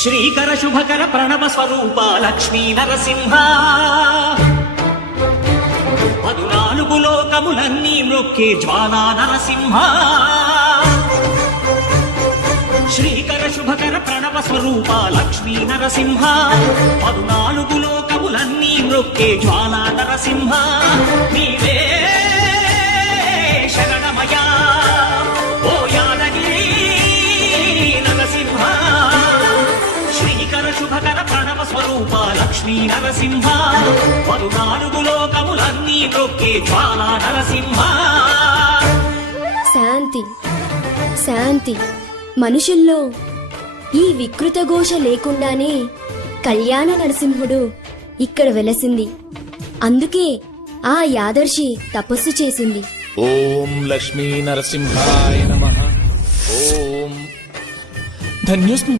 శ్రీకర శుభకర ప్రణవ స్వరూప లక్ష్మీ నరసింహ 14 లోకములన్నీ మ్రొక్కే జ్వాలా నరసింహ శ్రీకర శుభకర ప్రణవ స్వరూప లక్ష్మీ నరసింహ 14 లోకములన్నీ మ్రొక్కే జ్వాలా నరసింహ నీవే శరణమయా ఓ యాదగిరి నరసింహ శ్రీకర శుభకర ప్రణవ స్వరూప లక్ష్మీ నరసింహ 14 లోకములన్నీ మ్రొక్కే జ్వాలా నరసింహ. శాంతి శాంతి. మనుషుల్లో ఈ వికృత ఘోష లేకుండానే కళ్యాణ నరసింహుడు ఇక్కడ వెలసింది. అందుకే ఆ యాదర్శి తపస్సు చేసింది. ఓం లక్ష్మీ నరసింహాయ నమః. ఓం ధన్యోస్మి.